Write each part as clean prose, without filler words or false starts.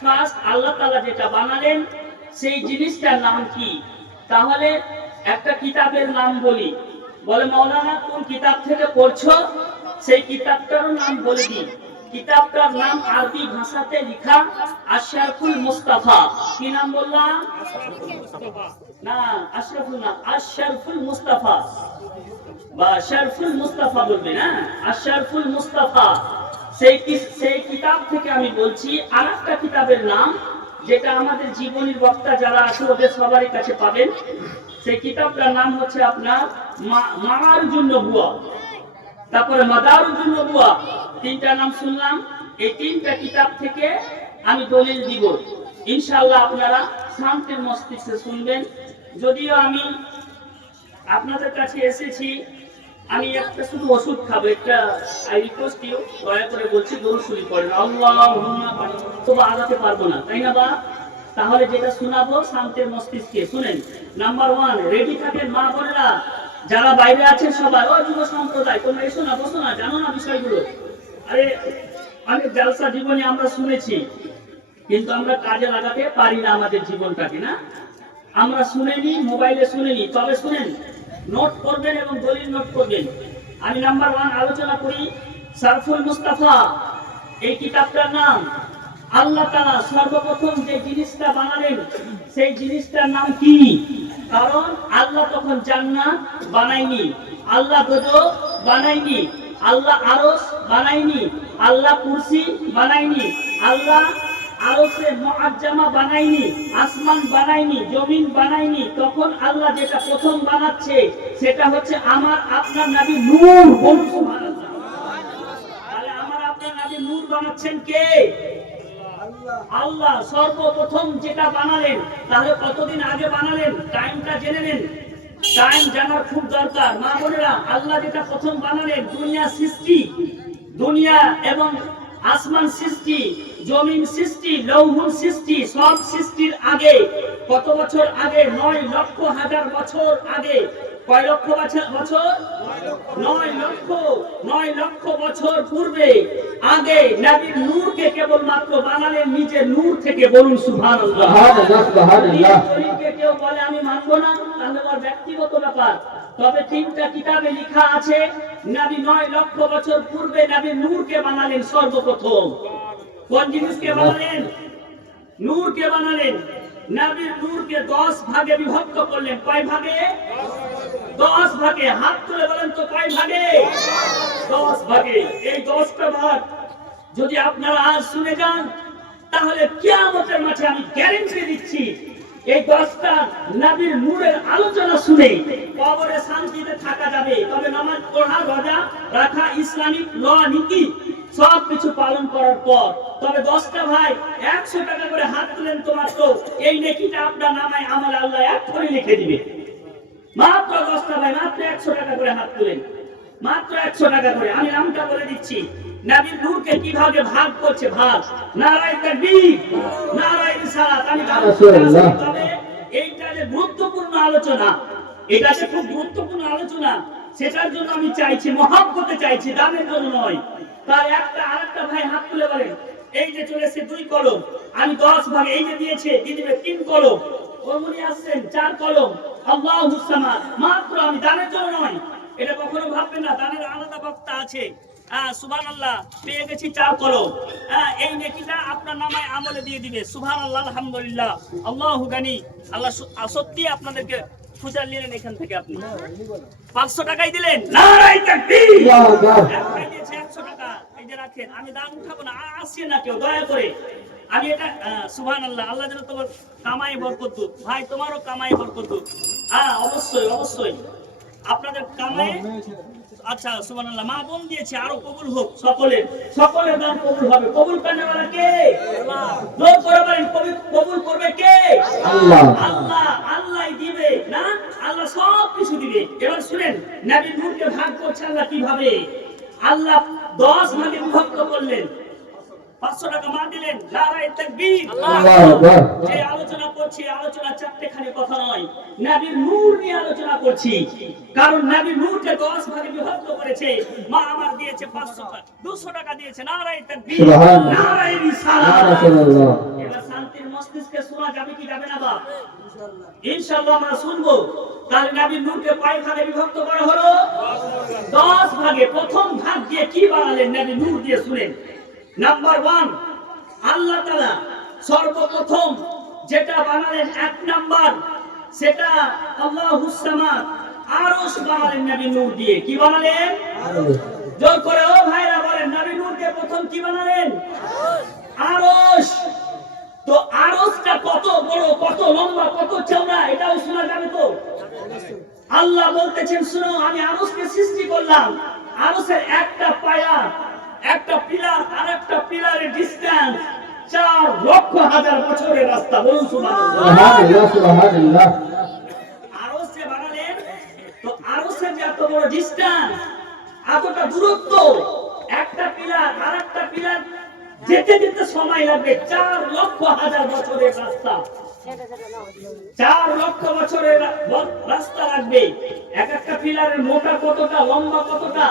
First আল্লাহ তাআলা যেটা বানালেন সেই জিনিসটার নাম কি? তাহলে একটা কিতাবের নাম বলি, বলে মাওলানা কোন কিতাব থেকে পড়ছো, সেই কিতাবটারও নাম বলে দিই। কিতাবটার নাম আরবি ভাষাতে লেখা আশরাফুল মুস্তাফা। কি নাম বললাম? না আশরাফুল না, আশরাফুল মুস্তাফা বা শরফুল মুস্তাফা বলবে না, আশরাফুল মুস্তাফা। সেই কিতাব থেকে আমি বলছি আরেকটা কিতাবের নাম, যেটা আমাদের জীবনীর বক্তা যারা আছে ওদের সবারই কাছে পাবেন। সেই কিতাবটার নাম হচ্ছে আপনার মাআরুজুন নবুয়া, তারপরে মাদারুজুন নবুয়া। তিনটা নাম শুনলাম। এই তিনটা কিতাব থেকে আমি দলিল দিব, ইনশাআল্লাহ আপনারা শান্তির মস্তিষ্কে শুনবেন। যদিও আমি আপনাদের কাছে এসেছি, আমি একটা শুধু ওষুধ খাবো, একটা আই রিকোয়েস্ট ইউ, দয়া করে বলছি দরুদ শরীফ পড়েন আল্লাহুম্মা। তো আগাতে পারবো না, তাই না বা? তাহলে যেটা শোনাবো শান্তির মস্তিষ্কে শুনেন। নাম্বার 1, রেডি থাকেন মা বোনেরা, যারা বাইরে আছেন সবাই। ও যুব সম্প্রদায়, তোমরা এসো না, বসো না, জানো না বিষয়গুলো। আরে অনেক জালসা জীবনে আমরা শুনেছি, কিন্তু আমরা কাজে লাগাতে পারি না আমাদের জীবনটাকে, না? আমরা শুনেনি, মোবাইলে শুনেনি, তবে শুনেন, নোট করবেন এবং দলিল নোট করবেন। আমি নাম্বার 1 আলোচনা করি, শরফুল মুস্তাফা। এই কিতাবটার নাম, আল্লাহ তাআলা সর্বপ্রথম যে জিনিসটা বানালেন সেই জিনিসটার নাম কি? কারণ আল্লাহ তখন জান্নাত বানায়নি, আল্লাহ গজব বানায়নি, আল্লাহ আরশ বানায়নি, আল্লাহ কুরসি বানায়নি, আল্লাহ আরশে মুআজ্জামা বানায়নি, আসমান বানায়নি, জমিন বানায়নি। তখন আল্লাহ যেটা প্রথম বানাচ্ছে সেটা হচ্ছে আমার আপনার নবী নূর। বলুন সুবহানাল্লাহ। তাহলে আমার আপনার নবী নূর বানাচ্ছেন কে? আল্লাহ সর্বপ্রথম যেটা বানালেন। তাহলে কতদিন আগে বানালেন টাইমটা জেনে নেন, টাইম জানার খুব দরকার মা বোনেরা। আল্লাহ যেটা প্রথম বানালেন, দুনিয়া সৃষ্টি, দুনিয়া এবং আসমান সৃষ্টি, জমিন সৃষ্টি, লৌহ সৃষ্টি, সব সৃষ্টির আগে কত বছর আগে? 9 লক্ষ হাজার বছর আগে। কয় লক্ষ বছর? 9 লক্ষ বছর পূর্বে আগে নবীর নূরকে কেবলমাত্র বানালেন নিজে নূর থেকে। বলুন সুবহানাল্লাহ। সুবহানাল্লাহ। কেউ বলে আমি মানবো না, তাহলে ওর ব্যক্তিগত ব্যাপার। তবে তিনটা কিতাবে লেখা আছে নবী 9 লক্ষ বছর পূর্বে নবীর নূরকে বানালেন সর্বপ্রথম। কোন জিনিসকে বানালেন? নূরকে বানালেন। নবীর নূরকে 10 ভাগে বিভক্ত করলেন। কয় ভাগে? 10 ভাগে। হাত তুলে বলেন তো কয় ভাগে? 10 ভাগে। এই 10টা ভাগ যদি আপনারা আজ শুনে যান, তাহলে কিয়ামতের মাঠে আমি গ্যারান্টি দিচ্ছি এই 10টা নবীর নূরের আলোচনা শুনে কবরে শান্তিতে থাকা যাবে। তবে নামাজ পড়া, রোজা রাখা, ইসলামিক ল নীতি সব কিছু পালন করার পর। তবে 10টা ভাই 100 টাকা করে হাত তুলেন, তোমার তো এই নেকিটা আপনার নামায় আমল আল্লাহ এক করে লিখে দিবে। মাত্র 10টা ভাই, মাত্র 100 টাকা করে হাত তুলেন, মাত্র 100 টাকা করে। আমি নামটা বলে দিচ্ছি, নবীর নূরকে কিভাবে ভাগ করছে। ভাগ, নারায়ে তাকবীর, নারায়ে রিসালাত। আমি তবে এইটা যে গুরুত্বপূর্ণ আলোচনা, এটা যে খুব গুরুত্বপূর্ণ আলোচনা, সেটার জন্য আমি চাইছি, মহব্বতে চাইছি, দামের জন্য নয়। তাই একটা আরেকটা ভাই হাত তুলে বলেন, এই যে চলেছে 2 কলম, আমি 10 ভাগে, এই যে দিয়েছে দিয়ে দিবে 3 কলম, ওমনি আসছেন 4 কলম, আল্লাহুস সামাদ। মাত্র আমি দানের জন্য নয়, এটা কখনো ভাববেন না, দানের আলাদা বক্তা আছে। সুবহানাল্লাহ, পেয়ে গেছি 4 কলম। এই নেকিটা আপনার নামায় আমলে দিয়ে দিবে। সুবহানাল্লাহ, আলহামদুলিল্লাহ, আল্লাহু গানি। আল্লাহ সত্যি আপনাদেরকে খুঁজা নিলেন এখান থেকে। আপনি 500 টাকাই দিলেন, নারায়ে তাকবীর। একটাই দিয়েছে 100 টাকা, এই যে রাখেন। আমি দান উঠাবো না, আসছে না কেউ, দয়া করে। আমি এটা সুবহানাল্লাহ, আল্লাহ যেন তোমার কামাই বরকত দিক। ভাই তোমারও কামাই বরকত দিক। অবশ্যই অবশ্যই আপনাদের কামাই। আচ্ছা সুবহানাল্লাহ, মা বোন দিয়েছে, আরো কবুল হোক সকলের, সকলের দান কবুল হবে। কবুল করনেওয়ালা কে? আল্লাহ। জোর করে বলেন, কবুল করবে কে? আল্লাহ। আল্লাহ, আল্লাহই দিবে না, আল্লাহ সব কিছু দিবে। এবার শুনেন, নবীর নূরকে ভাগ করছে আল্লাহ কিভাবে। আল্লাহ 10 ভাগে বিভক্ত করলেন। 500 টাকা মা দিলেন, নারায়ে তাকবীর, আল্লাহু আকবার। যে আলোচনা করছি, আলোচনা চারটেখানি কথা নয়, নবীর নূর নিয়ে আলোচনা করছি। কারণ নবীর নূরকে 10 ভাগে বিভক্ত করেছে। মা আমার দিয়েছে 500 টাকা, 200 টাকা দিয়েছে, নারায়ে তাকবীর, নারায়ে রিসালাত। এবার ইনশাআল্লাহ আমরা শুনবো। তাহলে নবীর নূরকে কয় ভাগে বিভক্ত করা হলো? 10 ভাগে। প্রথম ভাগ দিয়ে কি বানালেন নবীর নূর দিয়ে শুনেন। নাম্বার 1, আল্লাহ তাআলা সর্বপ্রথম যেটা বানালেন 1 নাম্বার, সেটা আল্লাহুস সামাদ, আরশ বানালেন নবীর নূর দিয়ে। কি বানালেন? জোর করে ও ভাইরা বলেন, নবীর নূর দিয়ে প্রথম কি বানালেন? আরশ। তো আরশটা কত বড়, কত লম্বা, কত চওড়া, এটাও শোনা যাবে তো? আল্লাহ বলতেছেন, শুনো, আমি আরশকে সৃষ্টি করলাম। আরশের একটা পায়া, একটা পিলার আর একটা পিলারের ডিসটেন্স 4 লক্ষ হাজার বছরের রাস্তা। বলুন সুবহানাল্লাহ, সুবহানাল্লাহ। আরশ যে বানালেন, তো আরশের যে এত বড় ডিসটেন্স, এতটা দূরত্ব, একটা পিলার আর একটা পিলার যেতে যেতে সময় লাগবে 4 লক্ষ হাজার বছরের রাস্তা। 4 লক্ষ বছরের রাস্তা লাগবে। এক একটা পিলারের মোটা কতটা, লম্বা কতটা।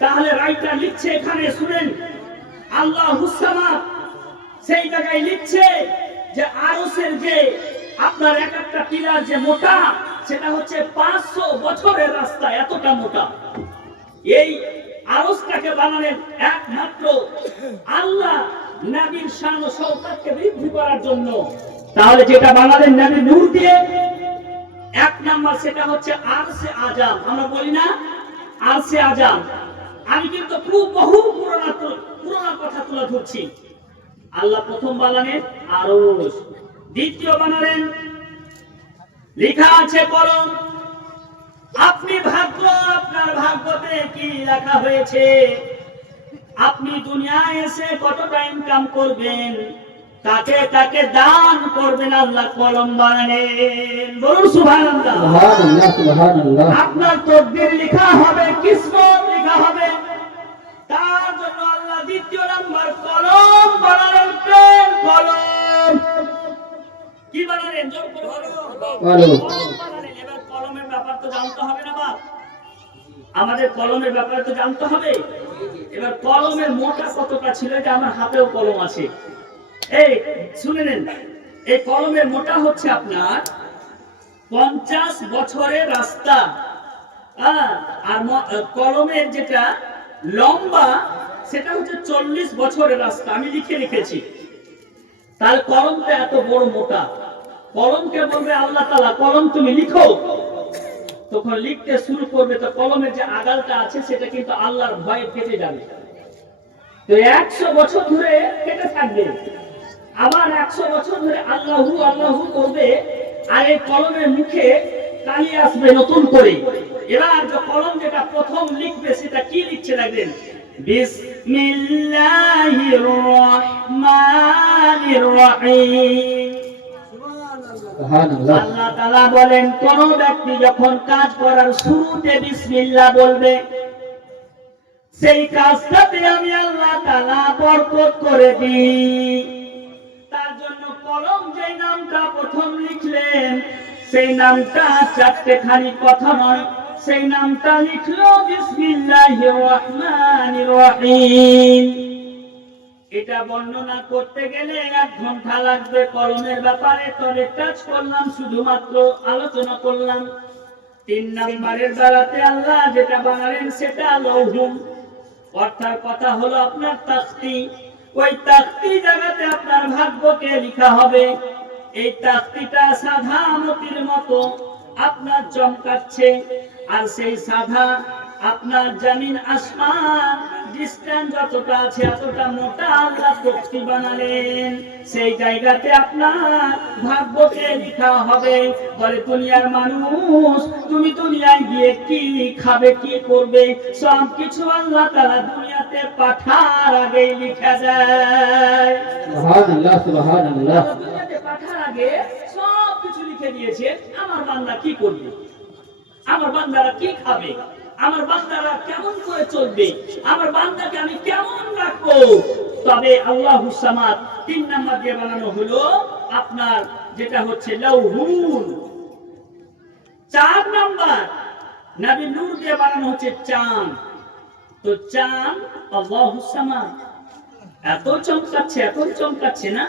তাহলে রাইটার লিখছে এখানে, শুনেন, আল্লাহুস সামাদ সেই জায়গায় লিখছে যে আরশের যে আপনার এক একটা পিলার যে মোটা, সেটা হচ্ছে 500 বছরের রাস্তা, এতটা মোটা। এই আরশটাকে বানালেন একমাত্র আল্লাহ নবীর শান ও শওকতকে বৃদ্ধি করার জন্য। তাহলে যেটা বানালেন নবীর নূর দিয়ে 1 নাম্বার, সেটা হচ্ছে আরশে আজম। আমরা বলি না আরশে আজম? আমি কিন্তু খুব বহু পুরোনো কথা তুলে ধরছি। আল্লাহ প্রথম বানালেন আরশ, দ্বিতীয় বানালেন, লেখা আছে কলম। আপনি ভাগ্য, আপনার ভাগ্যতে কি লেখা হয়েছে, আপনি দুনিয়ায় এসে কতটা ইনকাম করবেন, কাকে কাকে দান করবেন, আল্লাহ কলম বানালেন। বলুন সুবহানাল্লাহ, সুবহানাল্লাহ, সুবহানাল্লাহ। আপনার তকদীর লেখা হবে, কিসমত লেখা হবে, তার জন্য আল্লাহ দ্বিতীয় নাম্বার কলম বানালেন। কলম কি বানালেন? জোর করে কলম বানালেন। এবার কলমের ব্যাপার তো জানতে হবে না বাপ? আমাদের কলমের ব্যাপারে তো জানতে হবে। এবার কলমের মোটা কতটা ছিল, এটা আমার হাতেও কলম আছে। এই শুনে নেন, এই কলমের মোটা হচ্ছে আপনার 50 বছরের রাস্তা। আর কলমের যেটা লম্বা, সেটা হচ্ছে 40 বছরের রাস্তা। আমি লিখে রেখেছি। তাহলে কলমটা এত বড় মোটা। কলমকে বলবে আল্লাহ তাআলা, কলম তুমি লিখো। তখন লিখতে শুরু করবে, তো কলমের যে আগালটা আছে সেটা কিন্তু আল্লাহর ভয়ে কেটে যাবে। তো 100 বছর ধরে কেটে থাকবে, আবার 100 বছর ধরে আল্লাহু আল্লাহু করবে, আর এই কলমের মুখে কালি আসবে নতুন করে। এবার যে কলম যেটা প্রথম লিখবে, সেটা কি লিখছে দেখবেন, বিসমিল্লাহির রহমানির রহিম। সুবহানাল্লাহ। আল্লাহ তাআলা বলেন, কোন ব্যক্তি যখন কাজ করার শুরুতে বিসমিল্লাহ বলবে, সেই কাজটাতে আমি আল্লাহ তাআলা বরকত করে দিই। তার জন্য কলম যে নামটা প্রথম লিখলেন, সেই নামটা 4টে খানি কথা নয়, সেই নামটা লিখলো বিসমিল্লাহির রহমানির রহিম। এটা বর্ণনা করতে গেলে 1 ঘন্টা লাগবে। কলমের ব্যাপারে তবে টাচ করলাম, শুধুমাত্র আলোচনা করলাম। 3 নম্বরের বেলাতে আল্লাহ যেটা বানালেন সেটা লৌহ, অর্থাৎ কথা হলো আপনার তাখতি। ওই তাখতি জায়গাতে আপনার ভাগ্যকে লেখা হবে। এই তাখতিটা সাদা মতির মতো আপনার চমকাচ্ছে, আর সেই সাদা আপনার জমিন আসমান ডিসটেন্স যতটা আছে এতটা মোটা আল্লাহ তকতি বানালেন। সেই জায়গাতে আপনার ভাগ্যকে লেখা হবে। বলে দুনিয়ার মানুষ, তুমি দুনিয়ায় গিয়ে কি খাবে, কি করবে, সব কিছু আল্লাহ তাআলা দুনিয়াতে পাঠার আগেই লিখে দেয়। সুবহানাল্লাহ, সুবহানাল্লাহ। দুনিয়াতে পাঠার আগে সব কিছু লিখে দিয়েছে। আমার বান্দা কি করবে, আমার বান্দারা কি খাবে, আমার বান্দারা কেমন করে চলবে, আমার বান্দাকে আমি কেমন রাখবো। তবে আল্লাহুস সামাদ 3 নাম্বার দিয়ে বানানো হলো আপনার যেটা হচ্ছে লৌহুল। 4 নাম্বার নবী নূর দিয়ে বানানো হচ্ছে চাঁদ। তো চাঁদ আল্লাহুস সামাদ এত চমকাচ্ছে, এত চমকাচ্ছে না?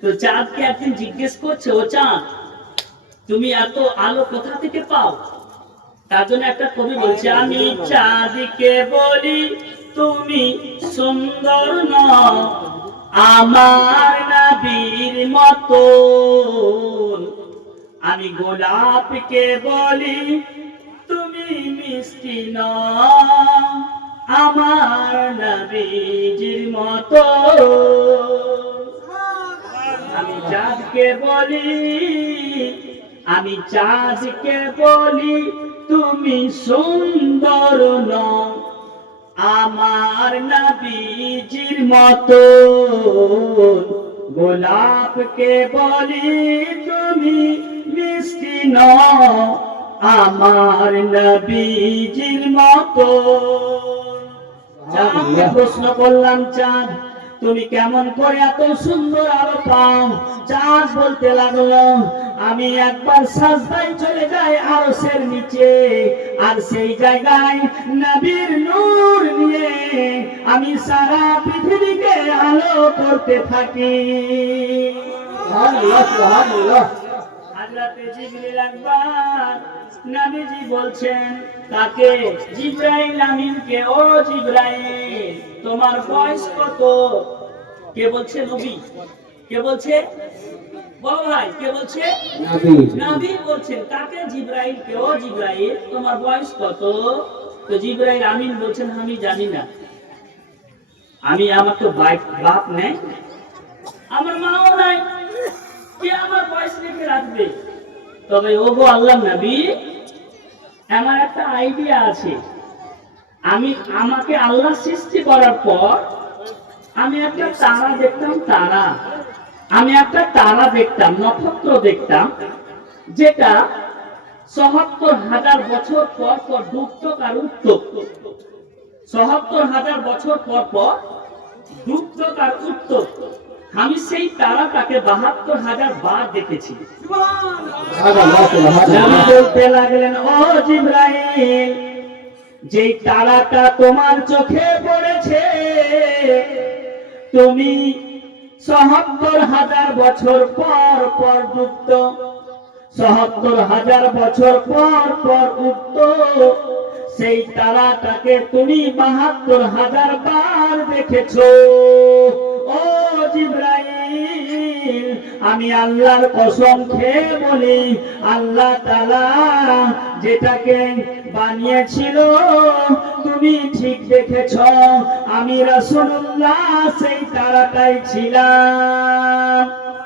তো চাঁদকে একদিন জিজ্ঞেস করছে, ও চাঁদ, তুমি এত আলো কোথা থেকে পাও? তার জন্য একটা কবি বলছে, আমি চাঁদকে বলি তুমি সুন্দর নও, আমার নবীর মতো। আমি গোলাপকে বলি তুমি মিষ্টি নও, আমার নবীজির মতো। আমি চাঁদকে বলি, আমি চাঁদকে বলি তুমি সুন্দর নও, আমার নবীজির মতো। গোলাপকে বলি তুমি মিষ্টি নও, আমার নবীজির মতো। চাঁদকে প্রশ্ন করলাম, চাঁদ তুমি কেমন করে এত সুন্দর আলো পাও? চাঁদ বলতে লাগলো, আমি একবার সাজদায় চলে যাই আরশের নিচে, আর সেই জায়গায় নবীর নূর নিয়ে আমি সারা পৃথিবীকে আলো করতে থাকি। সুবহানাল্লাহ, সুবহানাল্লাহ। হযরতে জিবরিল একবার নবীজি বলছেন তাকে, জিবরাইল আমিনকে, ও জিবরাইল তোমার বয়স কত? কে বলছে? নবী। কে বলছে? বলো ভাই, কে বলছে? নবী। নবী বলছেন কাকে? জিবরাইলকে, ও জিবরাইল তোমার বয়স কত? তো জিবরাইল আমিন বলছেন আমি জানি না, আমার তো বাপ নেই, আমার মাও নাই, কে আমার বয়স লিখে রাখবে? তবে ওগো আল্লাহর নবী, আমার একটা আইডিয়া আছে। আমাকে আল্লাহ সৃষ্টি করার পর আমি একটা তারা দেখতাম, আমি একটা তারা দেখতাম, নক্ষত্র দেখতাম, যেটা ৭৭,০০০ বছর পর পর ডুবত আর উঠত। ৭৭,০০০ বছর পর পর ডুবত আর উঠত। আমি সেই তারাটাকে ৭২,০০০ বার দেখেছি। বলতে লাগলেন, ও জিবরাইল, যেই তারাটা তোমার চোখে পড়েছে, তুমি ৭২,০০০ বছর পর পর ডুবত, ৭২,০০০ বছর পর পর উঠত, সেই তারাটাকে তুমি ৭২,০০০ বার দেখেছো। ও জিবরাইল, আমি আল্লাহর কসম খেয়ে বলি, আল্লাহ তাআলা যেটাকে বানিয়েছিল তুমি ঠিক দেখেছ, আমি রাসূলুল্লাহ সেই তারাটাই ছিলাম।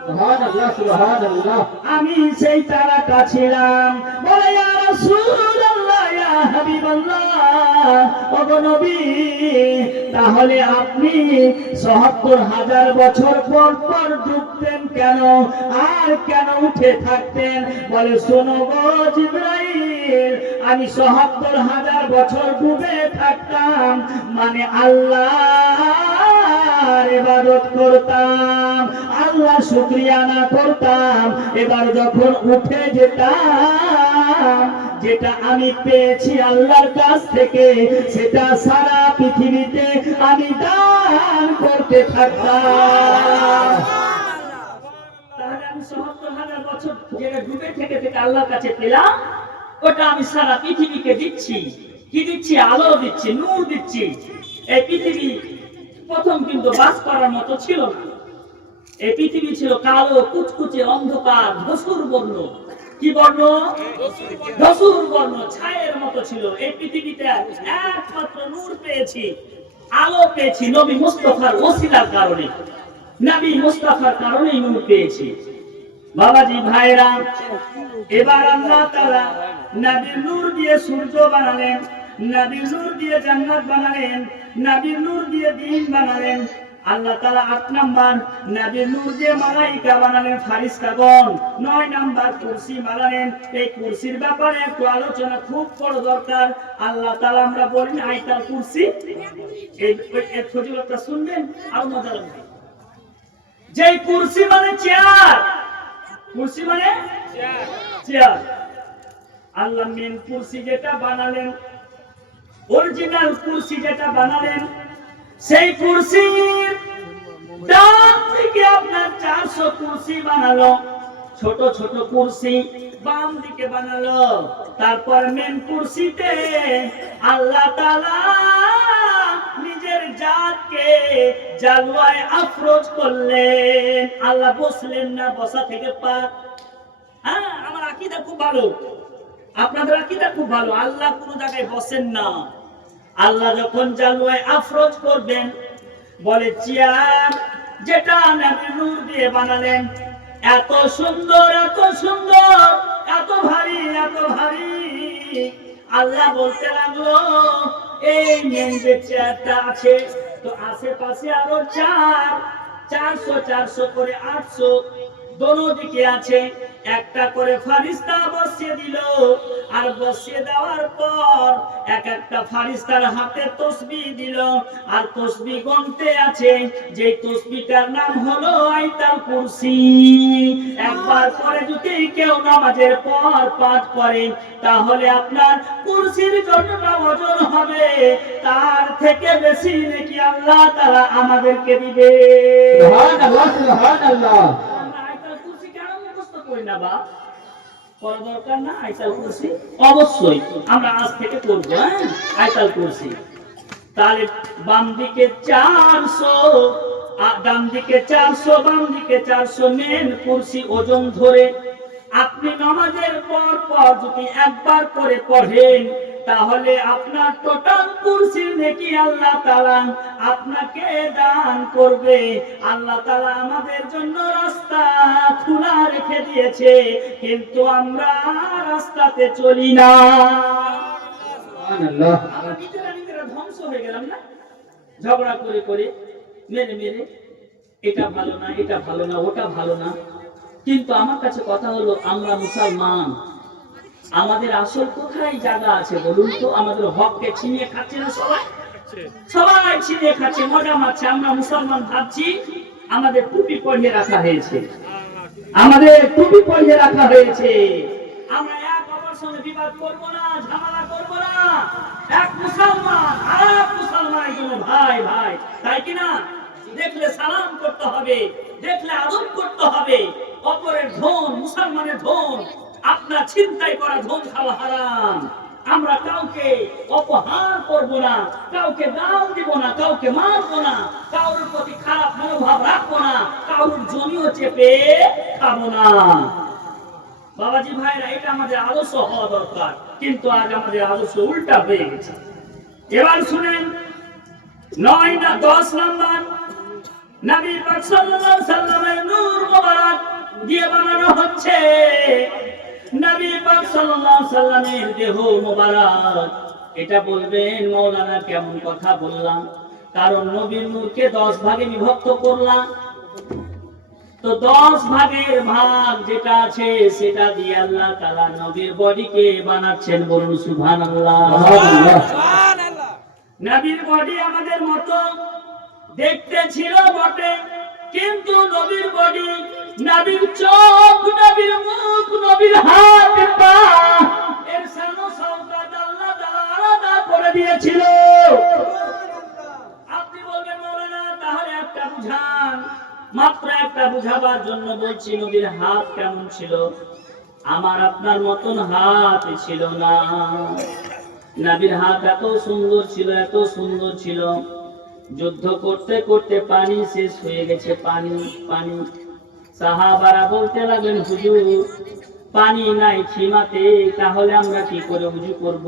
সুবহানাল্লাহ, সুবহানাল্লাহ। আমি সেই তারাটা ছিলাম। বলে ইয়া রাসূলুল্লাহ, ইয়া হাবিবাল্লাহ, ওগো নবী, তাহলে আপনি ৭২,০০০ বছর পর পর ডুবতেন কেন, আর কেন উঠে থাকতেন? বলে, শোনো গো জিবরাইল, আমি ৭২,০০০ বছর ডুবে থাকতাম, মানে আল্লাহর ইবাদত করতাম, আল্লাহ শুকরিয়া না করতাম। এবার যখন উঠে যেতাম, যেটা আমি পেয়েছি আল্লাহর কাছ থেকে, সেটা সারা পৃথিবীতে আমি দান করতে থাকতাম। তাহলে আমি ৭২,০০০ বছর যেটা ডুবে থেকে আল্লাহর কাছে পেলাম, ওটা আমি সারা পৃথিবীকে দিচ্ছি। কি দিচ্ছি? আলো দিচ্ছি, নূর দিচ্ছি। এই পৃথিবী প্রথম কিন্তু বাস করার মতো ছিল না। এই পৃথিবী ছিল কালো, কুচকুচে, অন্ধকার, ধূসর বর্ণ। কি বর্ণ? ধূসর বর্ণ, ছায়ের মতো ছিল। এই পৃথিবীতে একমাত্র নূর পেয়েছি, আলো পেয়েছি নবী মুস্তাফার ওসিলার কারণে। নবী মুস্তাফার কারণেই নূর পেয়েছি। বাবাজি ভাইরা, এবার আল্লাহ তাআলা নবীর নূর দিয়ে সূর্য বানালেন, নবীর নূর দিয়ে জান্নাত বানালেন, নবীর নূর দিয়ে দ্বীন বানালেন। আল্লাহ তাআলা ৮ নাম্বার নবীর নূর দিয়ে মালায়েকা বানালেন, ফেরেশতাগণ। ৯ নাম্বার কুরসি বানালেন। এই কুরসির ব্যাপারে একটু আলোচনা খুব বড় দরকার। আল্লাহ তাআলা, আমরা বলি আয়াতুল কুরসি, এই ফজিলতটা শুনবেন আর মজা লাগবে। যেই কুরসি মানে চেয়ার, কুরসি মানে চেয়ার। আল্লাহ মেন কুরসি যেটা বানালেন, অরিজিনাল কুরসি যেটা বানালেন, সেই কুরসির ডান দিকে আপনার ৪০০ কুরসি বানালো, ছোট ছোট কুরসি বাম দিকে বানালো। তারপর মেন কুরসিতে আল্লাহ তাআলা নিজের জাতকে জালওয়ায় আফরোজ করলেন। আল্লাহ বসলেন না, বসা থেকে পাক। হ্যাঁ, আমার আকীদা খুব ভালো, আপনাদের আকীদা খুব ভালো। আল্লাহ কোন জায়গায় বসেন না। আল্লাহ যখন জালওয়ায় আফরোজ করবেন, বলে চেয়ার যেটা নবী নূর দিয়ে বানালেন, এত সুন্দর, এত সুন্দর, এত ভারী, এত ভারী। আল্লাহ বলতে লাগলো, এই মেন যে চেয়ারটা আছে, তো আশেপাশে আরো 400 400 করে 800 দোনো দিকে আছে। একটা করে ফারিস্তা বসিয়ে দিল। আর বসিয়ে দেওয়ার পর এক একটা ফারিস্তার হাতে তসবিহ দিল। আর তসবিহ গণতে আছে, যে তসবিহটার নাম হলো আয়াতুল কুরসি। একবার পরে যদি কেউ নামাজের পর পাঠ করে, তাহলে আপনার কুরসির যতটা ওজন হবে, তার থেকে বেশি নাকি আল্লাহ তাআলা আমাদেরকে দিবে। সুবহানাল্লাহ, সুবহানাল্লাহ। অবশ্যই আমরা আজ থেকে করব। আয়াতুল কুরসি। তাহলে বাম দিকে 400, ডান দিকে 400, বাম দিকে 400 মেন কুরসি ওজন ধরে আপনি নামাজের পর পর যদি একবার করে পড়েন, তাহলে আপনার টোটাল কুরসির নেকি আল্লাহ তাআলা আপনাকে দান করবে। আল্লাহ তাআলা আমাদের জন্য রাস্তা খোলা রেখে দিয়েছে, কিন্তু আমরা রাস্তাতে চলি না। সুবহানাল্লাহ। আমরা নিজেরা ধ্বংস হয়ে গেলাম না, ঝগড়া করে করে, মেরে মেরে, এটা ভালো না, এটা ভালো না, ওটা ভালো না। কিন্তু আমার কাছে কথা হলো, আমরা মুসলমান, আমাদের আসল কোথায় জায়গা আছে বলুন তো? আমাদের হককে ছিনিয়ে খাচ্ছে না সবাই? সবাই ছিনিয়ে খাচ্ছে, মজা মারছে। আমরা মুসলমান ভাবছি আমাদের টুপি পরিয়ে রাখা হয়েছে, আমাদের টুপি পরিয়ে রাখা হয়েছে। আমরা এক অপরের সঙ্গে বিবাদ করব না, ঝামেলা করব না। এক মুসলমান আর এক মুসলমানের জন্য ভাই ভাই, তাই কি না? দেখলে সালাম করতে হবে, দেখলে আদব করতে হবে। অপরের ধন, মুসলমানের ধন, আপনার ছিনতাই করা ধন খাওয়া হারাম। আমরা কাউকে অপহার করব না, কাউকে গাল দিব না, কাউকে মারবো না, কারোর প্রতি খারাপ মনোভাব রাখবো না, কারোর জমিও চেপে খাবো না। বাবাজি ভাইরা, এটা আমাদের আদর্শ হওয়া দরকার, কিন্তু আজ আমাদের আদর্শ উল্টা হয়ে গেছে। এবার শুনেন, 9 না 10 নাম্বার নবী পাক সাল্লাল্লাহু আলাইহি সাল্লামের নূর মোবারক দিয়ে বানানো হচ্ছে। নবী পাক সাল্লাল্লাহু আলাইহি সাল্লামের দেহ মোবারক। এটা বলবেন মাওলানা কেমন কথা বললাম? কারণ নবীর নূরকে 10 ভাগে বিভক্ত করলাম, তো 10 ভাগের ভাগ যেটা আছে সেটা দিয়ে আল্লাহ তাআলা নবীর বডিকে বানাচ্ছেন। বলুন সুবহানাল্লাহ। সুবহানাল্লাহ। নবীর বডি আমাদের মতো দেখতে ছিল বটে, কিন্তু নবীর বডি, নবীর চোখ, নবীর মুখ, নবীর হাত পা, এর সানো সওগাত আল্লাহ তাআলা আলাদা করে দিয়েছিল। আপনি বলবেন মাওলানা তাহলে একটা বুঝান। মাত্র একটা বুঝাবার জন্য বলছি, নবীর হাত কেমন ছিল? আমার আপনার মতন হাত ছিল না। নবীর হাত এত সুন্দর ছিল, এত সুন্দর ছিল, যুদ্ধ করতে করতে পানি শেষ হয়ে গেছে, পানি পানি। সাহাবারা বলতে লাগলেন, হুজুর পানি নাই খিমাতে, তাহলে আমরা কি করে উযু করব?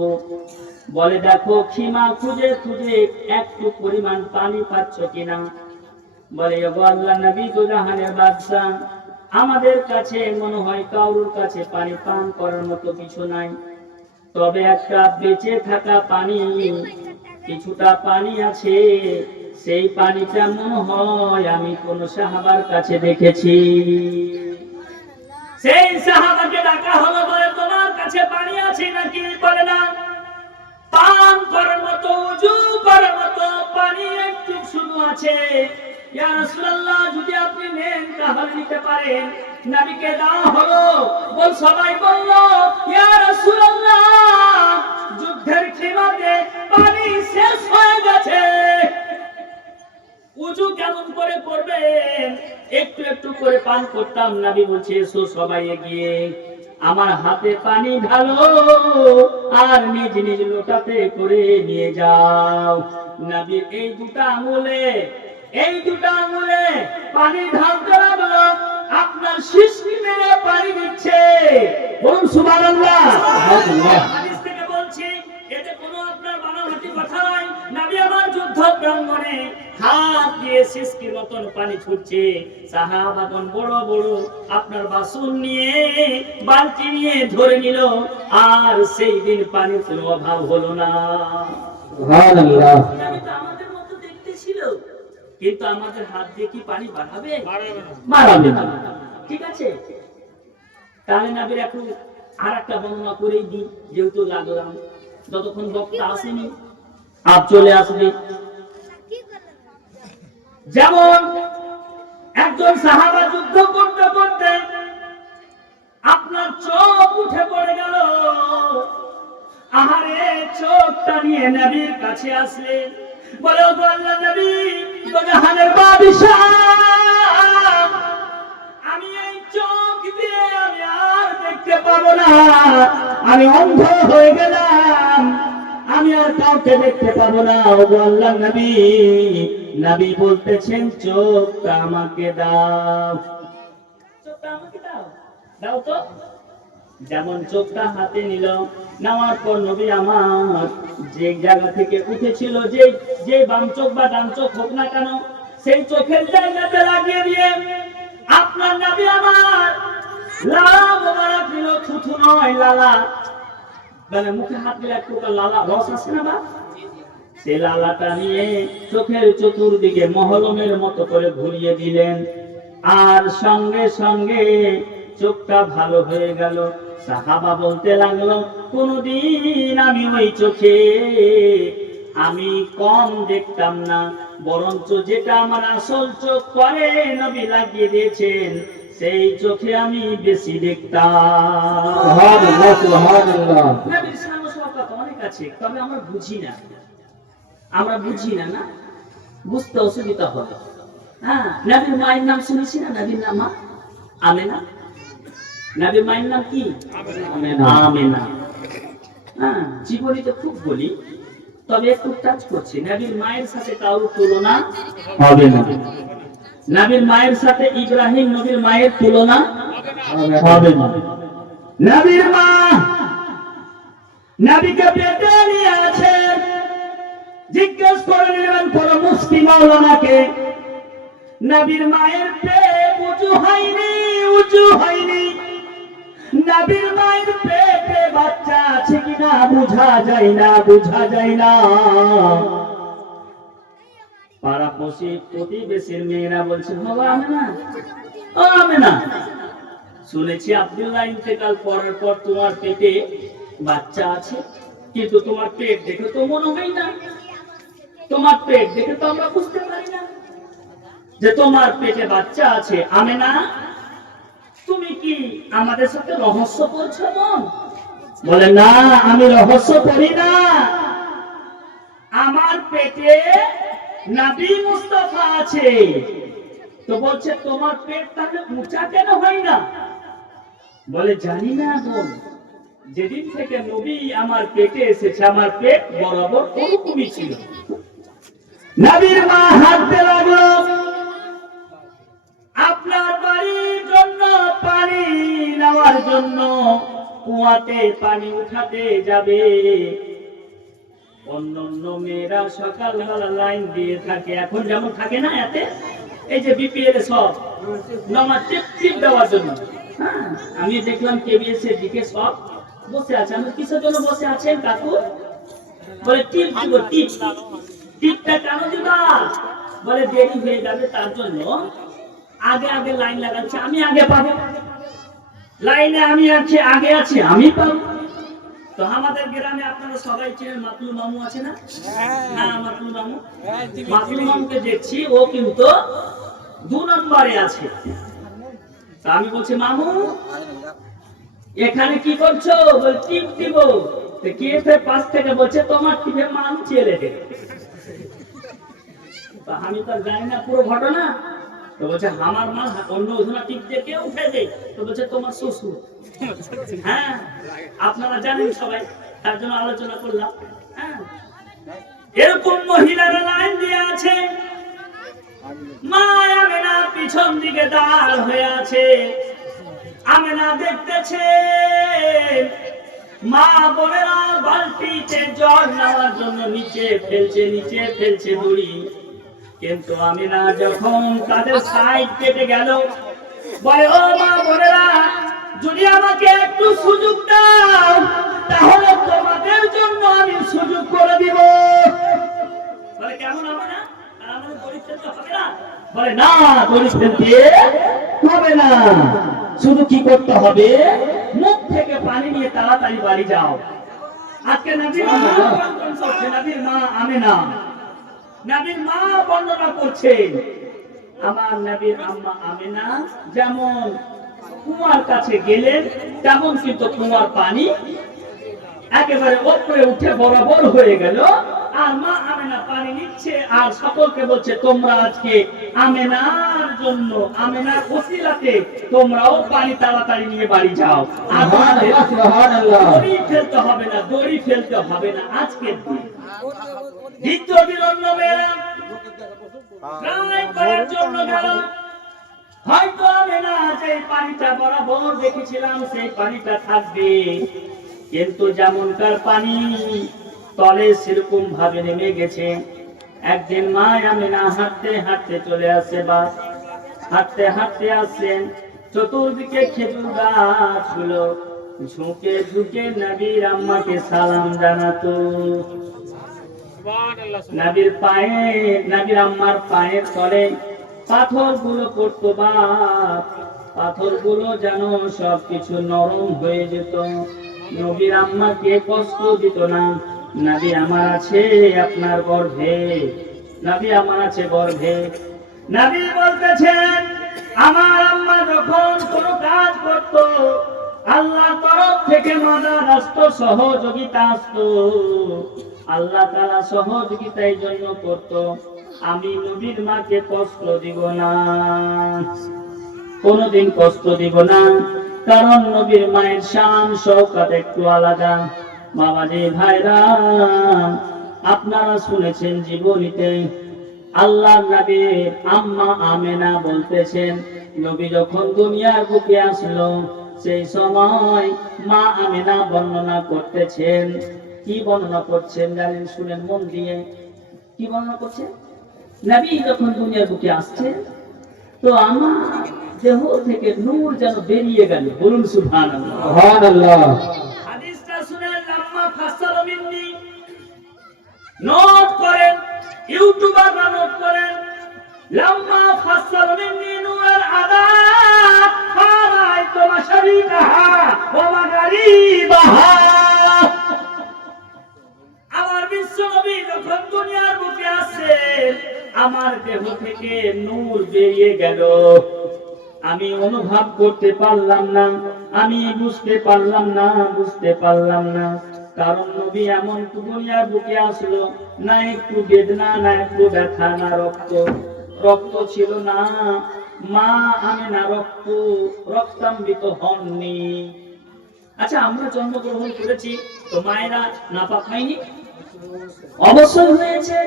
বলে, দেখো খিমা খুঁজে খুঁজে একটু পরিমাণ পানি পাচ্ছ কিনা। বলে, ওগো আল্লাহর নবী, তো জাহানের বাদশা, আমাদের কাছে মনে হয় কারোর কাছে পানি পান করার মতো কিছু নাই, তবে একটা বেঁচে থাকা পানি, কিছুটা পানি আছে, সেই পানিটা মনে হয় আমি কোন সাহাবার কাছে দেখেছি। সেই সাহাবাকে ডাকা হলো, বলে, তোমার কাছে পানি আছে নাকি? বলে, না, পান করার মতো, ওযু করার মতো পানি একটু শুধু আছে। ইয়া রাসূলুল্লাহ, যদি আপনি নেন তাহলে নিতে পারেন। নবীকে দেওয়া হলো, বল সবাই বলল, ইয়া রাসূলুল্লাহ, যুদ্ধের খিমাতে পানি শেষ হয়ে গেছে। উজু কেমন করে করবেন একটু একটু করে পান করতাম। নবী বলছে এসো সবাই এগিয়ে আমার হাতে পানি ঢালো আর নিজ নিজ লোটাতে করে নিয়ে যাও। নবীর এই দুটো আঙুলে পানি ঢালতে লাগলো। আপনার শিশি মেরে পানি দিচ্ছে, বলুন সুবহানাল্লাহ। হাদিস থেকে বলছি, এতে কোনো আপনার বানাবাটি কথা নয়। নবী আমার যুদ্ধ প্রাঙ্গণে হাত দিয়ে শিশির মতন পানি ছুটছে। সাহাবাগণ বড় বড় আপনার বাসন নিয়ে বালতি নিয়ে ধরে নিল, আর সেই দিন পানির কোনো অভাব হলো না। সুবহানাল্লাহ। নবী তো আমাদের মতো দেখতে ছিল, কিন্তু আমাদের হাত দিয়ে কি পানি বাড়াবে? বাড়াবে না। ঠিক আছে, তাহলে নবীর একটু আরেকটা বর্ণনা করেই দিই, যেহেতু লাগলাম, যতক্ষণ বক্তা আসেনি আপ চলে আসবে। যেমন একজন সাহাবা যুদ্ধ করতে করতে আপনার চোখ উঠে পড়ে গেল। আহারে, চোখটা নিয়ে নবীর কাছে আসলেন, বলে ও আল্লাহর নবী, জাহানের বাদশা, আমি এই চোখ দিয়ে আমি আর দেখতে পাবো না, আমি অন্ধ হয়ে গেলাম, আমি আর কাউকে দেখতে পাবো না। ও আল্লাহর নবী, নবী বলতেছেন চোখটা আমাকে দাও, চোখটা আমাকে দাও, দাও তো। যেমন চোখটা হাতে নিল, নেওয়ার পর নবী আমার যে জায়গা থেকে উঠেছিল, যে বাম চোখ বা ডান চোখ হোক না কেন, সেই চোখের জায়গাতে লাগিয়ে দিয়ে আপনার নবী আমার লালা মোবারক দিল, থুথু নয় লালা, মানে মুখে হাত দিলে একটু লালা রস আছে না বা, সেই লালাটা নিয়ে চোখের চতুর্দিকে মহলমের মতো করে ঘুরিয়ে দিলেন, আর সঙ্গে সঙ্গে চোখটা ভালো হয়ে গেল। সাহাবা বলতে লাগলো, কোনদিন আমি ওই চোখে আমি কম দেখতাম না, বরঞ্চ যেটা আমার আসল চোখ করে নবী লাগিয়ে দিয়েছেন, সেই চোখে আমি বেশি দেখতাম। সুবহানাল্লাহ, সুবহানাল্লাহ। নবীর সামনে সব কথা অনেক আছে, তবে আমরা বুঝি না, না বুঝতে অসুবিধা হয়। হ্যাঁ, নবীর মায়ের নাম শুনেছি না, নবীর নাম আমেনা। নবীর মায়ের নাম কি? আমেনা। হ্যাঁ, জীবনীতে খুব বলি, তবে একটু টাচ করছি। নবীর মায়ের সাথে কারোর তুলনা হবে না। নবীর মায়ের সাথে ইব্রাহিম নবীর মায়ের তুলনা হবে না। নবীর মা নবীকে পেটে নিয়ে আছে, জিজ্ঞেস করে নিলেন কোন মুফতি মাওলানাকে, নবীর মায়ের পেট উঁচু হয়নি, নবীর মায়ের পেটে বাচ্চা আছে কিনা বুঝা যায় না। পাড়াপড়শি প্রতিবেশীর মেয়েরা বলছে, বাবা আমেনা, শুনেছি আব্দুল্লাহ ইন্তেকাল করার পর তোমার পেটে বাচ্চা আছে, কিন্তু তোমার পেট দেখে তো মনে হয় না, তোমার পেট দেখে তো আমরা বুঝতে পারি না যে তোমার পেটে বাচ্চা আছে। আমেনা, তুমি কি আমাদের সাথে রহস্য করছো? বলে, না, আমি রহস্য করি না, আমার পেটে নবী মুস্তাফা আছে। তো বলছে, তোমার পেট তাহলে উঁচা কেন হয় না? বলে, জানি না বোন, যেদিন থেকে নবী আমার পেটে এসেছে, আমার পেট বরাবর ওরকমই ছিল। নবীর মা হাঁটতে লাগলো, আপনার বাড়ির জন্য পানি নেওয়ার জন্য কুয়াতে পানি উঠাতে যাবে। অন্য মেয়েরা সকালবেলা লাইন দিয়ে থাকে, এখন যেমন থাকে না এতে, এই যে বিপিএল সব নামাজ টিপ দেওয়ার জন্য। হ্যাঁ, আমি দেখলাম কেবিএস এর দিকে সব বসে আছে। আমি কিসের জন্য বসে আছেন কাকু? বলে, টিপ দিব। টিপটা কেন দিবা? বলে, দেরি হয়ে যাবে তার জন্য আগে লাইন লাগাচ্ছে, আমি আগে পাবো, লাইনে আমি আগে আছি, আমি পাবো। তো আমাদের গ্রামে আপনারা সবাই চেনেন মাতলু মামু আছে না? মাতলু মামুকে দেখছি, ও কিন্তু 2 নম্বরে আছে। তা আমি বলছি, মামু এখানে কি করছো? বল, টিপ দিব। কে পাশ থেকে বলছে, তোমার টিপে মান চেলে দে। তো আমি তো আর জানি না পুরো ঘটনা। তো বলছে আমার মা অন্য ওজনা টিপ দিয়ে কে উঠে দেয়? তো বলছে তোমার শ্বশুর। হ্যাঁ, আপনারা জানেন সবাই, তার জন্য আলোচনা করলাম। হ্যাঁ, এরকম মহিলারা লাইন দিয়ে আছে, মা আমেনা পিছন দিকে দাঁড় হয়ে আছে। আমেনা দেখতেছে মা বোনেরা বালতিতে জল নেওয়ার জন্য নিচে ফেলছে দড়ি। কিন্তু আমেনা যখন তাদের সাইড কেটে গেল, বলে ও মা বোনেরা, যদি আমাকে একটু সুযোগ দাও তাহলে তোমাদের জন্য আমি সুযোগ করে দিব। বলে কেমন হবে না? আর আমাদের দড়ি ফেলতে হবে না? বলে না, দড়ি ফেলতে হবে না, শুধু কি করতে হবে, মুখ থেকে পানি নিয়ে তাড়াতাড়ি বাড়ি যাও। আজকে নবীর মা আমেনা, নবীর মা বর্ণনা করছেন, আমার নবীর আম্মা আমেনা যেমন কুয়ার কাছে গেলেন, তেমন কিন্তু কুয়ার পানি একেবারে উপরে উঠে বরাবর হয়ে গেল। আর মা আমেনা পানি নিচ্ছে আর সকলকে বলছে, তোমরা আজকে আমেনার জন্য, আমেনার ওসিলাতে তোমরাও পানি তাড়াতাড়ি নিয়ে বাড়ি যাও। আর দড়ি ফেলতে হবে না, দড়ি ফেলতে হবে না। আজকে দ্বিতীয় দিন অন্য মেয়েরা করার জন্য গেল। হয়তো আমেনা যে পানিটা বরাবর দেখেছিলাম সেই পানিটা থাকবে, কিন্তু যেমনকার পানি তলে সেরকম ভাবে নেমে গেছে। একদিন মা আমেনা হাঁটতে হাঁটতে চলে আসে, বা হাঁটতে হাঁটতে আসছেন, চতুর্দিকে খেজুর গাছগুলো ঝুঁকে ঝুঁকে নবীর আম্মাকে সালাম জানাতো। নবীর পায়ে, নবীর আম্মার পায়ের তলে পাথরগুলো পড়তো, বা পাথরগুলো যেন সবকিছু নরম হয়ে যেত। নবীর আম্মাকে কষ্ট দিত না। নবী আমার আছে আপনার গর্ভে, নবী আমার আছে গর্ভে। নবী বলতেছেন, আমার আম্মা যখন কোনো কাজ করত, আল্লাহ তরফ থেকে মাদার আসতো, সহযোগিতা আসতো, আল্লাহ তাআলা সহযোগিতা এই জন্য করত, আমি নবীর মাকে কষ্ট দিব না, কোনদিন কষ্ট দিব না। কারণ নবীর মায়ের শান শওকত একটু আলাদা। বাবাজি ভাইরা, আপনারা শুনেছেন জীবনীতে আল্লাহর নবীর আম্মা আমেনা বলতেছেন, নবী যখন দুনিয়ার বুকে আসলো সেই সময় মা আমেনা বর্ণনা করতেছেন। কি বর্ণনা করছেন জানেন? শুনেন মন দিয়ে। কি বর্ণনা করছেন? নবী যখন দুনিয়ার বুকে আসছে তো আমার দেহ থেকে নূর যেন বেরিয়ে গেল। বলুন সুবহানাল্লাহ। সুবহানাল্লাহ। হাদিসটা শুনে লাম্মা ফাসাল মিন্নি নোট করেন, ইউটিউবাররা নোট করেন, লাম্মা ফাসাল মিন্নি নূরের আদাত ফারাইতু মাশারিকাহা ওয়া মাগারিবাহা। আমার বিশ্ব নবী যখন দুনিয়ার বুকে আসে, আমার দেহ থেকে নূর বেরিয়ে গেল। আমি অনুভব করতে পারলাম না, আমি বুঝতে পারলাম না। কারণ নবী এমন দুনিয়ার বুকে আসলো, না একটু বেদনা, না একটু ব্যথা, না রক্ত ছিল না। মা আমেনা রক্তাম্বিত হননি। আচ্ছা, আমরা জন্মগ্রহণ করেছি তো মায়েরা নাপাক হয়নি? অবশ্যই হয়েছে।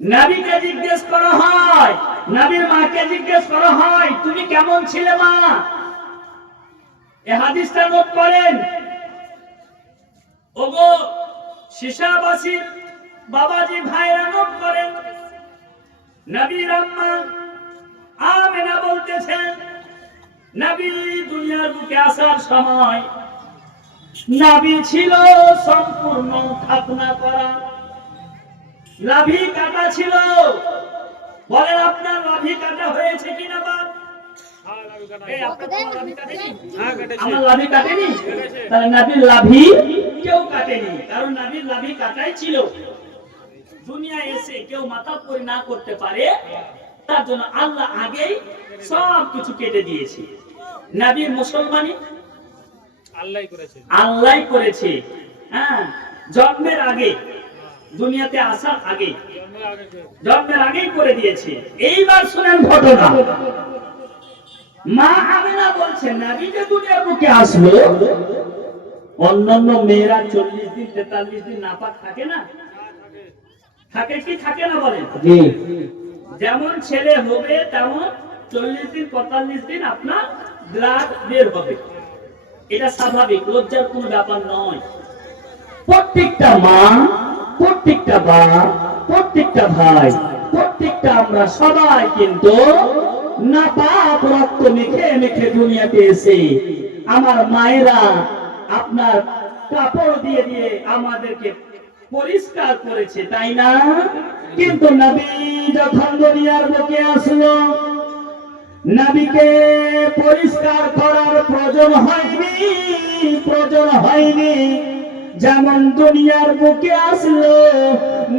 নবীকে জিজ্ঞেস করা হয়, নবীর মাকে জিজ্ঞেস করা হয়, তুমি কেমন ছিলে মা? এই হাদিসটা নোট করেন। ওগো শিশাবাসীর বাবাজি ভাইরা নোট করেন। নবীর আম্মা আমেনা বলতেছেন, নবী দুনিয়ার বুকে আসার সময় নবী ছিল সম্পূর্ণ খাতনা করা, লাভি কাটা ছিল। বলেন আপনার লাভি কাটা হয়েছে কিনা? বাপ আমার লাভি কাটেনি, তাহলে নবীর লাভি কেউ কাটেনি, কারণ নবীর লাভি কাটাই ছিল। দুনিয়ায় এসে কেউ মাতাব্বরি না করতে পারে, তার জন্য আল্লাহ আগেই সব কিছু কেটে দিয়েছে। নবীর মুসলমানি আল্লাহই করেছে। হ্যাঁ, জন্মের আগে দুনিয়াতে আসার আগে, জন্মের আগেই করে দিয়েছে। এইবার শুনেন ঘটনা। মা আমিনা বলছেন নবী যে দুনিয়ার বুকে আসলো, অন্যান্য মেয়েরা 40 দিন 43 দিন নাপাক থাকে না? থাকে কি থাকে না বলেন? জি যেমন ছেলে হবে তেমন 40 দিন 45 দিন আপনার ব্লাড বের হবে। এটা স্বাভাবিক, লজ্জার কোনো ব্যাপার নয়। প্রত্যেকটা মা, প্রত্যেকটা বাপ, প্রত্যেকটা ভাই, প্রত্যেকটা আমরা সবাই কিন্তু নাপাক রক্ত মেখে মেখে দুনিয়াতে এসে আমার মায়েরা আপনার কাপড় দিয়ে দিয়ে আমাদেরকে পরিষ্কার করেছে, তাই না? কিন্তু নবী যখন দুনিয়ার বুকে আসলো, নবীকে পরিষ্কার করার প্রয়োজন হয়নি। যেমন দুনিয়ার বুকে আসলো,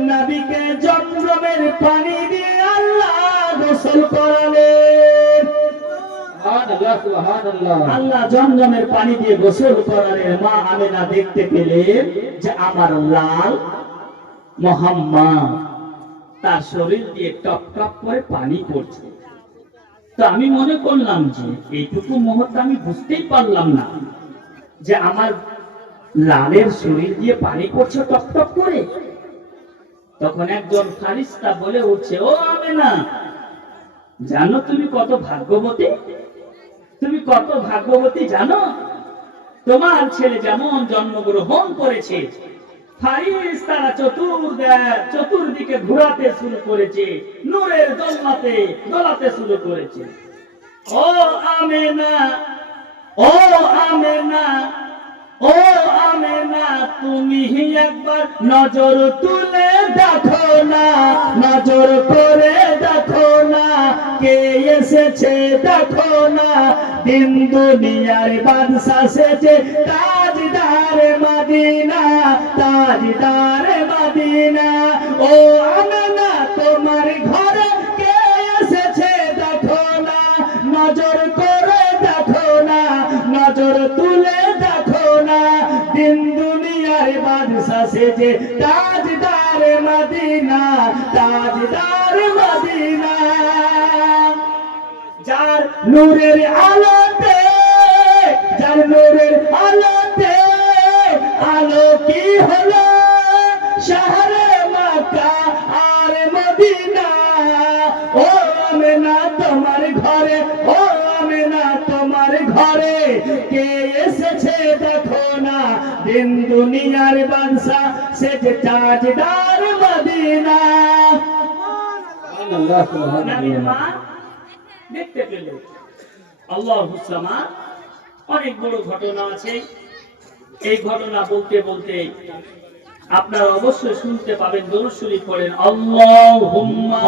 নবীকে জমজমের পানি দিয়ে আল্লাহ গোসল করালেন। আল্লাহ জমজমের পানি দিয়ে গোসল করালেন। মা আমিনা দেখতে পেলেন যে আমার লাল মুহাম্মদ তার শরীর দিয়ে টপ টপ করে পানি পড়ছে। তো আমি মনে করলাম যে এইটুকু মুহূর্ত আমি বুঝতেই পারলাম না যে আমার লালের শরীর দিয়ে পানি পড়ছে টপ টপ করে। তখন একজন ফারিস্তা বলে উঠছে, ও আমিনা, জানো তুমি কত ভাগ্যবতী? তুমি কত ভাগ্যবতী জানো? তোমার ছেলে যেমন জন্মগ্রহণ করেছে, ফারিস্তারা চতুর্দিকে ঘোরাতে শুরু করেছে, নূরের দোলাতে শুরু করেছে। ও আমিনা, ও আমিনা, ও আমিনা, তুমি একবার নজর তুলে দেখো না, নজর করে দেখো না, কে এসেছে দেখো না। দিন দুনিয়ার বাদশা সেজে তাজদার মদিনা, তাজদার মদিনা। ও আমিনা, তোমার ঘরে কে এসেছে দেখো না, নজর করে দেখো না, নজর তুলে দেখো না। দিন দুনিয়ার বাদশা সেজে তাজদার মদিনা, তাজদার মদিনা। যার নূরের আলোতে, যার নূরের আলোতে আলো কি হলো শহরে মক্কা আর মদিনা। ও আমিনা তোমার ঘরে, ও আমিনা তোমার ঘরে কে এসেছে দেখো না। দিন দুনিয়ার বাদশা সেজে তাজদার মদিনা। নবীর মা দেখতে পেল আল্লাহু সামাদ। অনেক বড় ঘটনা আছে। এই ঘটনা বলতে বলতে আপনারা অবশ্যই শুনতে পাবেন। দরুদ শরীফ পড়েন, আল্লাহুম্মা